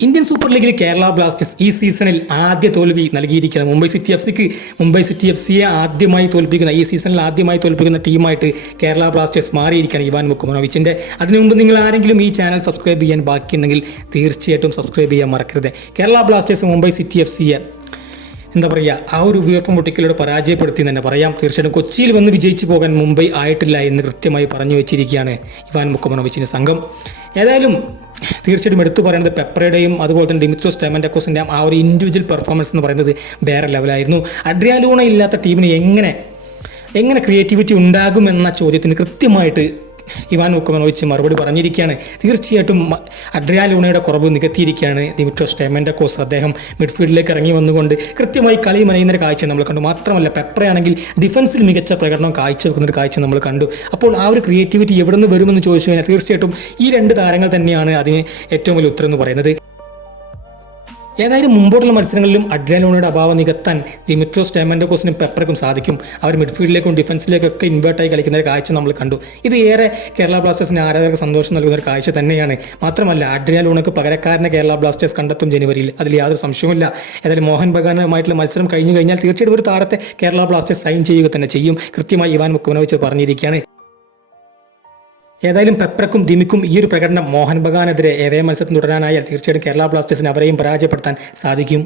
Indian super ലീഗിൽ Kerala Blasters ഈ സീസണിൽ ആദ്യ തോൽവി നൽകിയിരിക്കുന്നത് മുംബൈ സിറ്റി എഫ് സിയെ ആദ്യമായി തോൽപ്പിക്കുന്ന ഈ സീസണിൽ ആദ്യമായി തോൽപ്പിക്കുന്ന ടീമായിട്ട് കേരള ബ്ലാസ്റ്റേഴ്സ് മാറിയിരിക്കുകയാണ് ഇവാൻ മുക്കുമനോവിച്ചിൻ്റെ. അതിനു മുമ്പ് നിങ്ങൾ ആരെങ്കിലും ഈ ചാനൽ സബ്സ്ക്രൈബ് ചെയ്യാൻ ബാക്കിയുണ്ടെങ്കിൽ തീർച്ചയായിട്ടും സബ്സ്ക്രൈബ് ചെയ്യാൻ മറക്കരുത്. Kerala Blasters Mumbai city F സിയെ എന്താ പറയുക, ആ ഒരു വീർപ്പം പൊട്ടിക്കലോട് പരാജയപ്പെടുത്തി തന്നെ പറയാം. തീർച്ചയായിട്ടും കൊച്ചിയിൽ വന്ന് വിജയിച്ചു പോകാൻ മുംബൈ ആയിട്ടില്ല എന്ന് കൃത്യമായി പറഞ്ഞു വെച്ചിരിക്കുകയാണ് ഇവാൻ മുക്കുമനോവിച്ചിൻ്റെ സംഘം. ഏതായാലും തീർച്ചയായിട്ടും എടുത്തു പറയുന്നത് പെപ്രയുടെയും അതുപോലെ തന്നെ ഡിമിത്രോസ് സ്റ്റെമൻഡക്കോസിൻ്റെയും ആ ഒരു ഇൻഡിവിജ്വൽ പെർഫോമൻസ് എന്ന് പറയുന്നത് വേറെ ലെവലായിരുന്നു. അഡ്രിയാൻ ലൂണ ഇല്ലാത്ത ടീമിന് എങ്ങനെ ക്രിയേറ്റിവിറ്റി ഉണ്ടാകുമെന്ന ചോദ്യത്തിന് കൃത്യമായിട്ട് ഇവാൻ മുക്കുമനോവിച്ച് മറുപടി പറഞ്ഞിരിക്കുകയാണ്. തീർച്ചയായിട്ടും അഡ്രിയാൻ ലൂണയുടെ കുറവ് നികത്തിയിരിക്കുകയാണ് ഡിമിത്രോസ് സ്റ്റെമൻഡക്കോസ്. അദ്ദേഹം മിഡ്ഫീൽഡിലേക്ക് ഇറങ്ങി വന്നുകൊണ്ട് കൃത്യമായി കളി മനയുന്നൊരു കാഴ്ച നമ്മൾ കണ്ടു. മാത്രമല്ല പെപ്രയാണെങ്കിൽ ഡിഫൻസിൽ മികച്ച പ്രകടനം കാഴ്ചവെക്കുന്നൊരു കാഴ്ച നമ്മൾ കണ്ടു. അപ്പോൾ ആ ഒരു ക്രിയേറ്റിവിറ്റി എവിടെ നിന്ന് വരുമെന്ന് ചോദിച്ചു കഴിഞ്ഞാൽ തീർച്ചയായിട്ടും ഈ രണ്ട് താരങ്ങൾ തന്നെയാണ് അതിന് ഏറ്റവും വലിയ ഉത്തരം എന്ന് പറയുന്നത്. ഏതായാലും മുമ്പോട്ടുള്ള മത്സരങ്ങളിലും അഡ്രിയാൻ ലൂണയുടെ അഭാവം നികത്താൻ ഡിമിത്രോസ് സ്റ്റെമൻഡക്കോസിനും പെപ്രയ്ക്കും സാധിക്കും. അവർ മിഡ്ഫീൽഡിലേക്കും ഡിഫൻസിലേക്കൊക്കെ ഇൻവേർട്ടായി കളിക്കുന്ന ഒരു കാഴ്ച നമ്മൾ കണ്ടു. ഇത് ഏറെ കേരള ബ്ലാസ്റ്റേഴ്സിന് ആരാധകർക്ക് സന്തോഷം നൽകുന്ന ഒരു കാഴ്ച തന്നെയാണ്. മാത്രമല്ല അഡ്രിയാൻ ലൂണയ്ക്ക് പകരക്കാരനെ കേരള ബ്ലാസ്റ്റേഴ്സ് കണ്ടെത്തും ജനുവരിയിൽ, അതിൽ യാതൊരു സംശയവുമില്ല. ഏതായാലും മോഹൻ ബഗാനുമായിട്ടുള്ള മത്സരം കഴിഞ്ഞു കഴിഞ്ഞാൽ തീർച്ചയായിട്ടും ഒരു താരത്തെ കേരള ബ്ലാസ്റ്റേഴ്സ് സൈൻ ചെയ്യുക തന്നെ ചെയ്യും. കൃത്യമായി ഇവാൻ മുക്കുമനോവിച്ച് പറഞ്ഞിരിക്കുകയാണ്. ഏതായാലും പെപ്രക്കും ദിമിക്കും ഈ ഒരു പ്രകടനം മോഹൻ ബഗാനെതിരെ ഏവേ മത്സരത്തിൽ തുടരാനായാൽ തീർച്ചയായിട്ടും കേരള ബ്ലാസ്റ്റേഴ്സിന് അവരെയും പരാജയപ്പെടുത്താൻ സാധിക്കും.